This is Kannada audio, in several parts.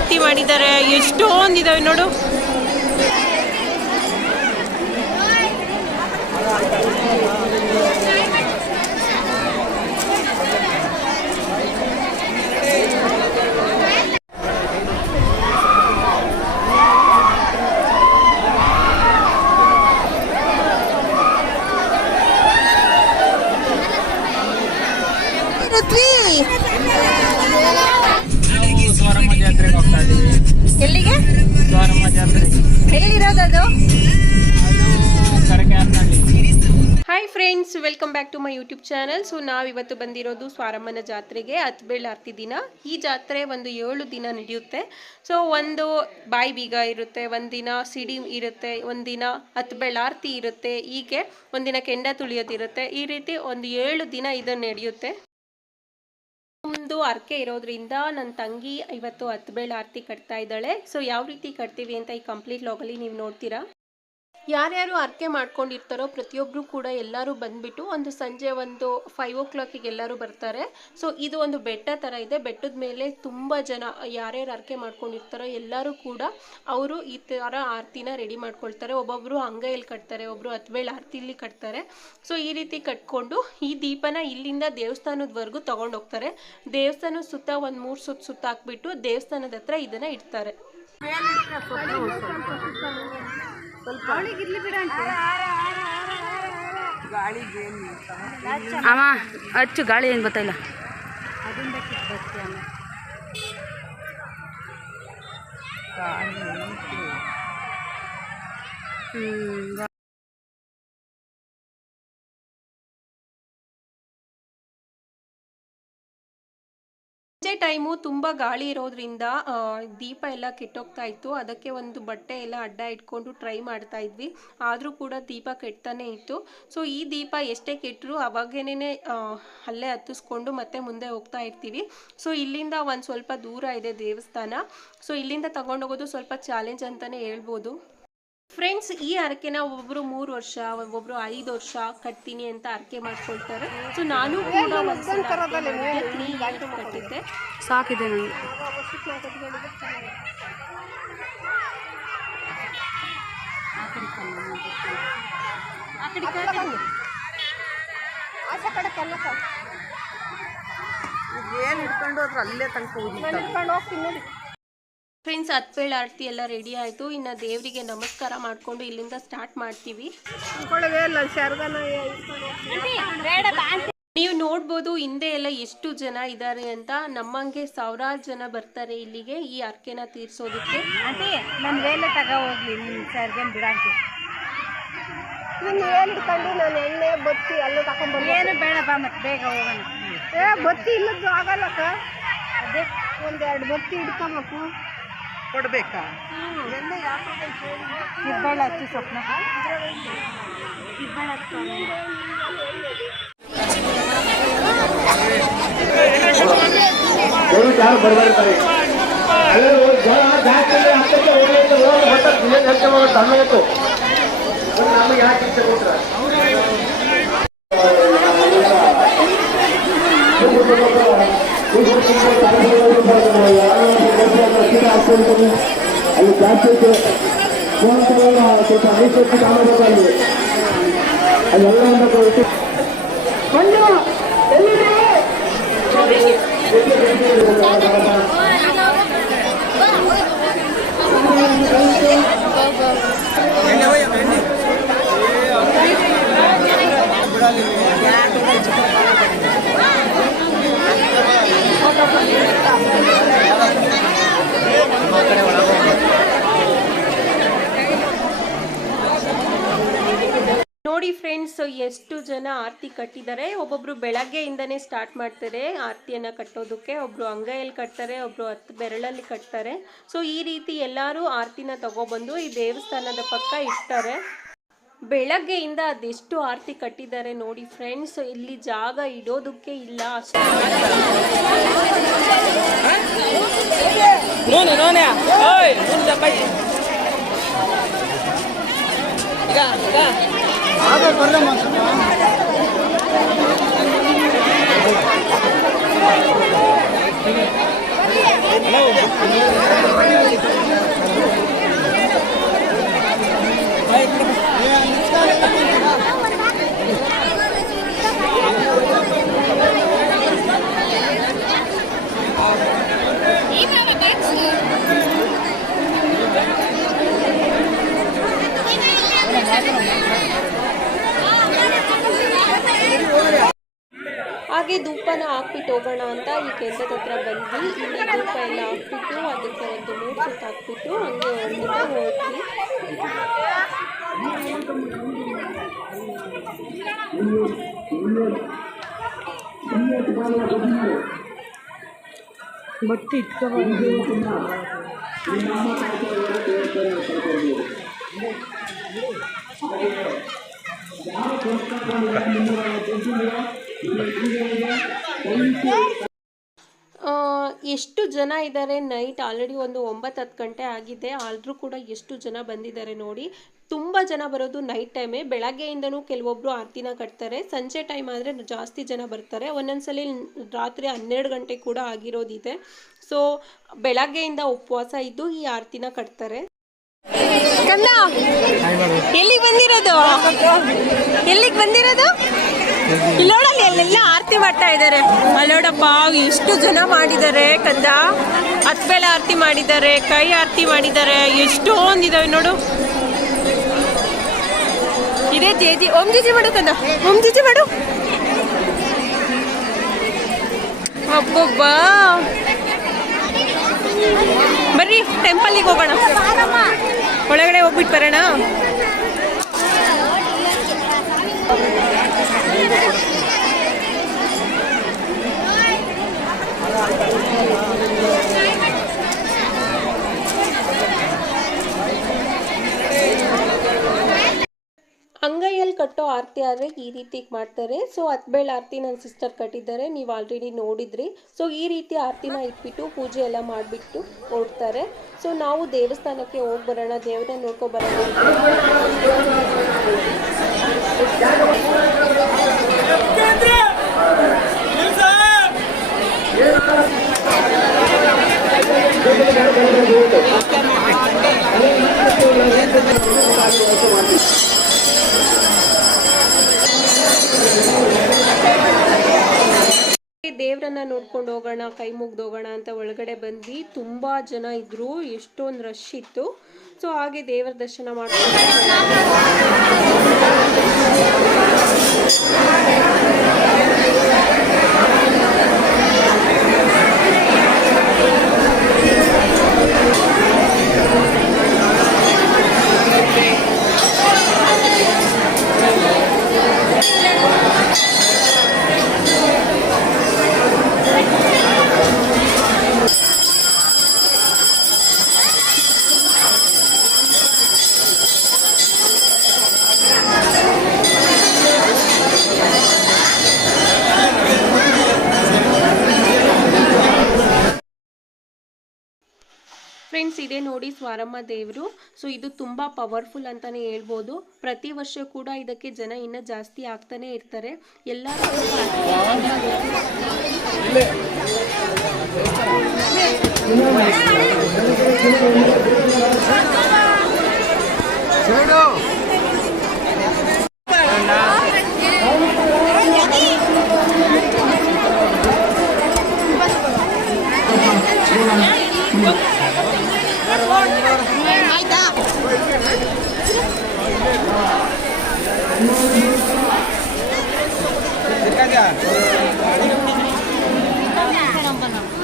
ಆರತಿ ಮಾಡಿದ್ದಾರೆ, ಎಷ್ಟೊಂದಿದಾವೆ ನೋಡು. ಎಲ್ಲಿಗೆ? ಎಲ್ಲಿರೋದದು? Hi friends, welcome back to my YouTube channel. So ನಾವಿವತ್ತು ಬಂದಿರೋದು ಸ್ವಾರಮ್ಮನ ಜಾತ್ರೆಗೆ, ಹತ್ತಬೇಳ ಆರತಿ ದಿನ. ಈ ಜಾತ್ರೆ ಒಂದು 7 ದಿನ ನಡೆಯುತ್ತೆ. ಸೊ ಒಂದು ಬಾಯಿ ಬೀಗ ಇರುತ್ತೆ, ಒಂದಿನ ಸಿಡಿ ಇರುತ್ತೆ, ಒಂದಿನ ಹತ್ತಬೇಳ ಆರತಿ ಇರುತ್ತೆ, ಹೀಗೆ ಒಂದಿನ ಕೆಂಡ ತುಳಿಯೋದಿರುತ್ತೆ. ಈ ರೀತಿ ಒಂದು 7 ದಿನ ಇದು ನಡೆಯುತ್ತೆ. ಒಂದು ಅರ್ಕೆ ಇರೋದ್ರಿಂದ ನನ್ನ ತಂಗಿ ಇವತ್ತು ಹತ್ತಬೇಳ ಆರತಿ ಕಟ್ತಾ ಇದ್ದಾಳೆ. ಸೊ ಯಾವ ರೀತಿ ಕಟ್ತೀವಿ ಅಂತ ಈ ಕಂಪ್ಲೀಟ್ ಲಾಗಲ್ಲಿ ನೀವು ನೋಡ್ತೀರಾ. ಯಾರ್ಯಾರು ಅರ್ಕೆ ಮಾಡ್ಕೊಂಡಿರ್ತಾರೋ ಪ್ರತಿಯೊಬ್ಬರು ಕೂಡ ಎಲ್ಲರೂ ಬಂದ್ಬಿಟ್ಟು ಒಂದು ಸಂಜೆ ಒಂದು 5 o'clock ಎಲ್ಲರೂ ಬರ್ತಾರೆ. ಸೊ ಇದು ಒಂದು ಬೆಟ್ಟ ಥರ ಇದೆ. ಬೆಟ್ಟದ ಮೇಲೆ ತುಂಬ ಜನ ಯಾರ್ಯಾರು ಅರ್ಕೆ ಮಾಡ್ಕೊಂಡಿರ್ತಾರೋ ಎಲ್ಲರೂ ಕೂಡ ಅವರು ಈ ಥರ ಆರತಿನ ರೆಡಿ ಮಾಡ್ಕೊಳ್ತಾರೆ. ಒಬ್ಬೊಬ್ಬರು ಅಂಗೈಯಲ್ಲಿ ಕಟ್ತಾರೆ, ಒಬ್ಬರು ಹತ್ತಬೇಳ ಆರತಿಲಿ ಕಟ್ತಾರೆ. ಸೊ ಈ ರೀತಿ ಕಟ್ಕೊಂಡು ಈ ದೀಪನ ಇಲ್ಲಿಂದ ದೇವಸ್ಥಾನದವರೆಗೂ ತಗೊಂಡೋಗ್ತಾರೆ. ದೇವಸ್ಥಾನದ ಸುತ್ತ ಒಂದು 3 ಸುತ್ತ ಹಾಕ್ಬಿಟ್ಟು ದೇವಸ್ಥಾನದ ಹತ್ರ ಇದನ್ನು ಇಡ್ತಾರೆ. ಅಮ್ಮ ಹಚ್ಚು, ಗಾಳಿ ಏನು ಗೊತ್ತಿಲ್ಲ. ಸಂಜೆ ಟೈಮು ತುಂಬ ಗಾಳಿ ಇರೋದ್ರಿಂದ ದೀಪ ಎಲ್ಲ ಕೆಟ್ಟೋಗ್ತಾ ಇತ್ತು. ಅದಕ್ಕೆ ಒಂದು ಬಟ್ಟೆ ಎಲ್ಲ ಅಡ್ಡ ಇಟ್ಕೊಂಡು ಟ್ರೈ ಮಾಡ್ತಾ ಇದ್ವಿ, ಆದರೂ ಕೂಡ ದೀಪ ಕೆಡ್ತಾನೆ ಇತ್ತು. ಸೊ ಈ ದೀಪ ಎಷ್ಟೇ ಕೆಟ್ಟರು ಅವಾಗೇನೆ ಅಲ್ಲೇ ಹತ್ತಿಸ್ಕೊಂಡು ಮತ್ತೆ ಮುಂದೆ ಹೋಗ್ತಾ ಇರ್ತೀವಿ. ಸೊ ಇಲ್ಲಿಂದ ಒಂದು ಸ್ವಲ್ಪ ದೂರ ಇದೆ ದೇವಸ್ಥಾನ. ಸೊ ಇಲ್ಲಿಂದ ತಗೊಂಡೋಗೋದು ಸ್ವಲ್ಪ ಚಾಲೆಂಜ್ ಅಂತಲೇ ಹೇಳ್ಬೋದು. ಫ್ರೆಂಡ್ಸ್, ಈ ಅರಕೆನ ಒಬ್ಬೊಬ್ರು 3 ವರ್ಷ, ಒಬ್ಬೊಬ್ರು 5 ವರ್ಷ ಕಟ್ತೀನಿ ಅಂತ ಅರಕೆ ಮಾಡ್ಕೊಳ್ತಾರೆ. ಸೊ ನಾನು ಕೂಡ ಒಂದ್ಸಲ ಕಟ್ಟಿದ್ದೆ, ಸಾಕಿದೆ ನನಗೆ. ಏನು ಹಿಡ್ಕೊಂಡು ಹೋದ್ರೆ ಅಲ್ಲೇ ತನಕ ಹೋಗ್ತೀನಿ. ಫ್ರೆಂಡ್ಸ್, ಹತ್ತಬೇಳ ಆರತಿ ಎಲ್ಲ ರೆಡಿ ಆಯಿತು. ಇನ್ನು ದೇವರಿಗೆ ನಮಸ್ಕಾರ ಮಾಡಿಕೊಂಡು ಇಲ್ಲಿಂದ ಸ್ಟಾರ್ಟ್ ಮಾಡ್ತೀವಿ. ನೀವು ನೋಡ್ಬೋದು ಹಿಂದೆ ಎಲ್ಲ ಎಷ್ಟು ಜನ ಇದ್ದಾರೆ ಅಂತ. ನಮ್ಮಂಗೆ ಸಾವಿರಾರು ಜನ ಬರ್ತಾರೆ ಇಲ್ಲಿಗೆ ಈ ಅರ್ಕೆನ ತೀರ್ಸೋದಕ್ಕೆ. ನನ್ನ ವೇಲೆ ತಗೋ ಹೋಗ್ಲಿ, ನಿಮ್ಮ ಸರ್ಗೇನು ಬಿಡಾಕಿ. ನೀನು ಏನು ಹಿಡ್ಕೊಂಡು ನಾನು ಎಣ್ಣೆ ಬತ್ತಿ ಅಲ್ಲೇ ತಗೊಂಡ್ಬಂದು. ಏನು ಬೇಡ ಬಾ, ಮತ್ತೆ ಬೇಗ ಹೋಗೋಣ. ಬತ್ತಿ ಇಲ್ಲದ್ದು ಆಗಲ್ಲಕ್ಕ. ಅದೇ 1-2 ಬತ್ತಿ ಹಿಡ್ಕೊಬೇಕು. ಕೊಡ್ಬೇಕಾ? ಎಣ್ಣೆ ಯಾಕೆ ಇಬ್ಬಳ ಹಚ್ಚಿ ಸ್ವಪ್ನ ಇಬ್ಬಳ ಯಾರು ಬರ್ಬರ್ತಾರೆ ತಮ್ಮತ್ತು ನಮಗೆ ಯಾಕೆ ಇಷ್ಟ ಕೊಟ್ರ ಅಲ್ಲಿ ಜಾಸ್ತಿ ಫೋನ್ ಸ್ವಲ್ಪ ಐದು ಕಾಣಬೇಕಾಗಿ ಅದೆಲ್ಲ ಮಂಜು ಎಲ್ಲಿದೆ? ನೋಡಿ ಫ್ರೆಂಡ್ಸ್, ಎಷ್ಟು ಜನ ಆರತಿ ಕಟ್ಟಿದ್ದಾರೆ. ಒಬ್ಬೊಬ್ರು ಬೆಳಗ್ಗೆಯಿಂದನೇ ಸ್ಟಾರ್ಟ್ ಮಾಡ್ತಾರೆ ಆರತಿಯನ್ನು ಕಟ್ಟೋದಕ್ಕೆ. ಒಬ್ಬರು ಅಂಗೈಯಲ್ಲಿ ಕಟ್ತಾರೆ, ಒಬ್ಬರು 10 ಬೆರಳಲ್ಲಿ ಕಟ್ತಾರೆ. ಸೊ ಈ ರೀತಿ ಎಲ್ಲರೂ ಆರತಿನ ತಗೊಬಂದು ಈ ದೇವಸ್ಥಾನದ ಪಕ್ಕ ಇಡ್ತಾರೆ. ಬೆಳಗ್ಗೆಯಿಂದ ಅದೆಷ್ಟು ಆರತಿ ಕಟ್ಟಿದ್ದಾರೆ ನೋಡಿ ಫ್ರೆಂಡ್ಸ್. ಇಲ್ಲಿ ಜಾಗ ಇಡೋದಕ್ಕೆ ಇಲ್ಲ ಅಷ್ಟು. ಹಾಗೆ ಧೂಪನ ಹಾಕ್ಬಿಟ್ಟು ಹೋಗೋಣ ಅಂತ ಈ ಕೆಂಡದ ಹತ್ರ ಬಂದ್ವಿ. ಇಲ್ಲಿ ಧೂಪ ಎಲ್ಲ ಹಾಕ್ಬಿಟ್ಟು ಅದಕ್ಕೆ ಒಂದು 3 ಸುತ್ತು ಹಾಕ್ಬಿಟ್ಟು ಹಂಗೆ ಹೊರಟ್ವಿ. ಬಟ್ಟೆ ಇಟ್ಕೋಬಾರ್ದು. ಎಷ್ಟು ಜನ ಇದ್ದಾರೆ, ನೈಟ್ ಆಲ್ರೆಡಿ ಒಂದು 9-10 ಗಂಟೆ ಆಗಿದೆ, ಆದರೂ ಕೂಡ ಎಷ್ಟು ಜನ ಬಂದಿದ್ದಾರೆ ನೋಡಿ. ತುಂಬ ಜನ ಬರೋದು ನೈಟ್ ಟೈಮೇ. ಬೆಳಗ್ಗೆಯಿಂದನೂ ಕೆಲವೊಬ್ಬರು ಆರತಿನ ಕಟ್ತಾರೆ, ಸಂಜೆ ಟೈಮ್ ಆದರೆ ಜಾಸ್ತಿ ಜನ ಬರ್ತಾರೆ. ಒಂದೊಂದ್ಸಲಿ ರಾತ್ರಿ 12 ಗಂಟೆ ಕೂಡ ಆಗಿರೋದಿದೆ. ಸೊ ಬೆಳಗ್ಗೆಯಿಂದ ಉಪವಾಸ ಇದ್ದು ಈ ಆರತಿನ ಕಟ್ತಾರೆ. ಎಲ್ಲಿಗೆ ಬಂದಿರೋದು? ಎಲ್ಲಿಗೆ ಬಂದಿರೋದು? ಇಲ್ಲೋಡಲ್ಲಿ ಅಲ್ಲೆಲ್ಲ ಆರತಿ ಮಾಡ್ತಾ ಇದ್ದಾರೆ. ಅಲ್ಲೋಡಪ್ಪ ಎಷ್ಟು ಜನ ಮಾಡಿದ್ದಾರೆ ಕಂದ. ಹತ್ಬೇಳೆ ಆರತಿ ಮಾಡಿದ್ದಾರೆ, ಕೈ ಆರತಿ ಮಾಡಿದ್ದಾರೆ, ಎಷ್ಟೊಂದಿದಾವೆ ನೋಡು. ಇದೇ ಜೇಜಿ. ಓಂ ಜೀಜಿ ಮಾಡು ಕಂದ, ಓಂ ಜೀಜಿ ಮಾಡು. ಅಬ್ಬಬ್ಬ, ಬರ್ರಿ ಟೆಂಪಲ್ಗೆ ಹೋಗೋಣ. ಒಳಗಡೆ ಹೋಗ್ಬಿಟ್ಟು ಬರೋಣ. ಅಂಗೈಯಲ್ಲಿ ಕಟ್ಟೋ ಆರತಿ ಆದರೆ ಈ ರೀತಿ ಮಾಡ್ತಾರೆ. ಸೊ ಹತ್ಬೇಳೆ ಆರತಿ ನನ್ನ ಸಿಸ್ಟರ್ ಕಟ್ಟಿದ್ದಾರೆ, ನೀವು ಆಲ್ರೆಡಿ ನೋಡಿದ್ರಿ. ಸೊ ಈ ರೀತಿ ಆರತಿನ ಇಟ್ಬಿಟ್ಟು ಪೂಜೆ ಎಲ್ಲ ಮಾಡಿಬಿಟ್ಟು ಹೊರಡ್ತಾರೆ. ಸೊ ನಾವು ದೇವಸ್ಥಾನಕ್ಕೆ ಹೋಗಿ ಬರೋಣ, ದೇವರನ್ನ ನೋಡ್ಕೊಂಡು ಬರೋಣ. ದೇವರನ್ನ ನೋಡ್ಕೊಂಡು ಹೋಗೋಣ, ಕೈ ಮುಗ್ದು ಹೋಗೋಣ ಅಂತ ಒಳಗಡೆ ಬಂದ್ವಿ. ತುಂಬ ಜನ ಇದ್ರು, ಎಷ್ಟೊಂದು ರಶ್ ಇತ್ತು. ಸೊ ಹಾಗೆ ದೇವರ ದರ್ಶನ ಮಾಡ್ಕೊಂಡು ಫ್ರೆಂಡ್ಸ್, ಇದೇ ನೋಡಿ ಸ್ವಾರಮ್ಮ ದೇವರು. ಸೊ ಇದು ತುಂಬ ಪವರ್ಫುಲ್ ಅಂತಲೇ ಹೇಳ್ಬೋದು. ಪ್ರತಿ ವರ್ಷ ಕೂಡ ಇದಕ್ಕೆ ಜನ ಇನ್ನೂ ಜಾಸ್ತಿ ಆಗ್ತಾನೆ ಇರ್ತಾರೆ. ಎಲ್ಲರೂ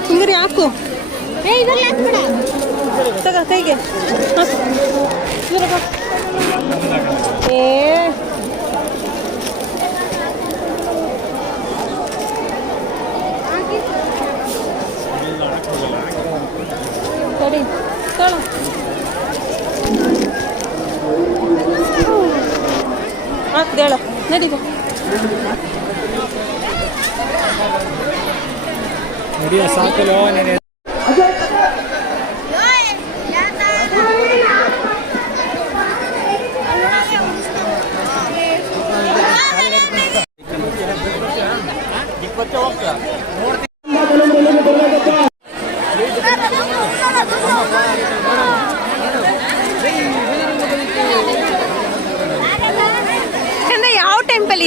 ಹಿಂಗ್ರಿ ಹಾಕು. ತಗ ಕೈಗೆ. ಸರಿ ತಗೊಳ್ಳೋ. ಹಾಕ್ದೇಳ ನಡೀತು. ಸಾಕಲೋ ನೀನು.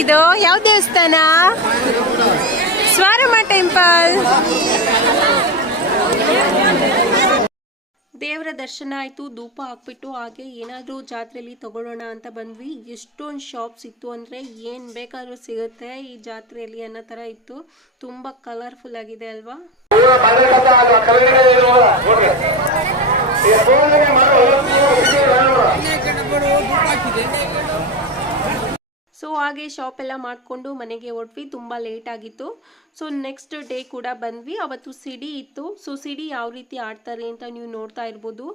ಇದು ಯಾವ ದೇವಸ್ಥಾನ? ಸ್ವಾರಮ್ಮ ಟೆಂಪಲ್. ದೇವರ ದರ್ಶನ ಆಯಿತು, ಧೂಪ ಹಾಕ್ಬಿಟ್ಟು ಹಾಗೆ ಏನಾದರೂ ಜಾತ್ರೆಯಲ್ಲಿ ತಗೊಳ್ಳೋಣ ಅಂತ ಬಂದ್ವಿ. ಎಷ್ಟೊಂದು ಶಾಪ್ಸ್ ಇತ್ತು ಅಂದರೆ ಏನು ಬೇಕಾದರೂ ಸಿಗುತ್ತೆ ಈ ಜಾತ್ರೆಯಲ್ಲಿ ಅನ್ನೋ ಥರ ಇತ್ತು. ತುಂಬ ಕಲರ್ಫುಲ್ ಆಗಿದೆ ಅಲ್ವಾ? ಸೊ ಹಾಗೆ ಶಾಪ್ ಎಲ್ಲ ಮಾಡಿಕೊಂಡು ಮನೆಗೆ ಹೊರಟ್ವಿ. ತುಂಬ ಲೇಟ್ ಆಗಿತ್ತು. ಸೊ ನೆಕ್ಸ್ಟ್ ಡೇ ಕೂಡ ಬಂದ್ವಿ. ಅವತ್ತು ಸಿಡಿ ಇತ್ತು. ಸೊ ಸಿಡಿ ಯಾವ ರೀತಿ ಆಡ್ತಾರೆ ಅಂತ ನೀವು ನೋಡ್ತಾ ಇರ್ಬೋದು.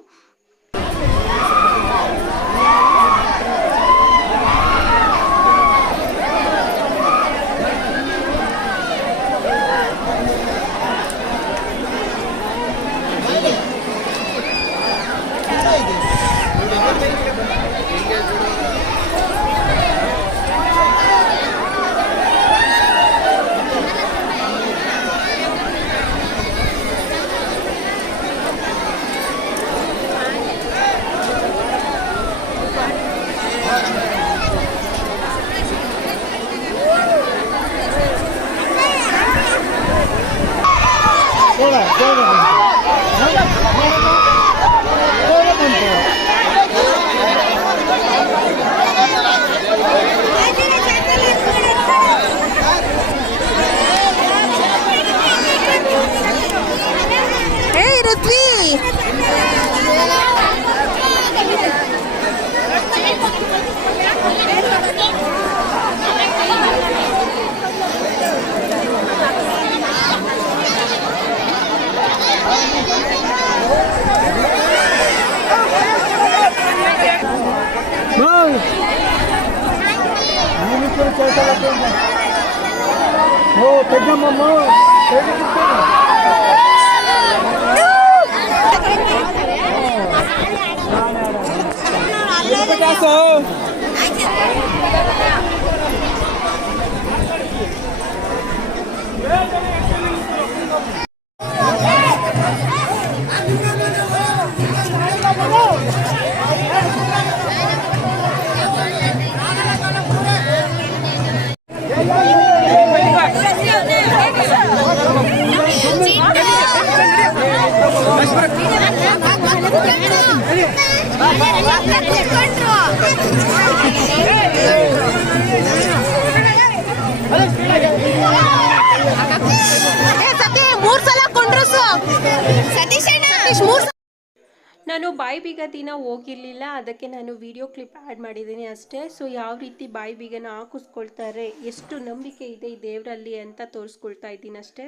ನಾನು ಬಾಯಿ ಬೀಗ ದಿನ ಹೋಗಿರಲಿಲ್ಲ, ಅದಕ್ಕೆ ನಾನು ವಿಡಿಯೋ ಕ್ಲಿಪ್ ಆ್ಯಡ್ ಮಾಡಿದ್ದೀನಿ ಅಷ್ಟೇ. ಸೊ ಯಾವ ರೀತಿ ಬಾಯಿ ಬೀಗನ ಹಾಕಿಸ್ಕೊಳ್ತಾರೆ, ಎಷ್ಟು ನಂಬಿಕೆ ಇದೆ ಈ ದೇವರಲ್ಲಿ ಅಂತ ತೋರಿಸ್ಕೊಳ್ತಾ ಇದ್ದೀನಿ ಅಷ್ಟೇ.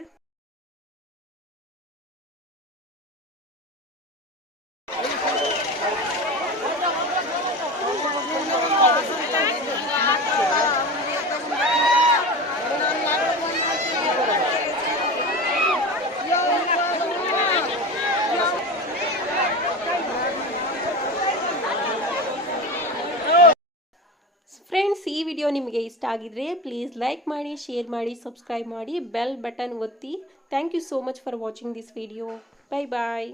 ಫ್ರೆಂಡ್ಸ್, ಈ ವಿಡಿಯೋ ನಿಮಗೆ ಇಷ್ಟ ಆಗಿದ್ರೆ ಪ್ಲೀಸ್ ಲೈಕ್ ಮಾಡಿ, ಶೇರ್ ಮಾಡಿ, ಸಬ್ಸ್ಕ್ರೈಬ್ ಮಾಡಿ, ಬೆಲ್ ಬಟನ್ ಒತ್ತಿ. Thank you so much for watching this video. Bye bye.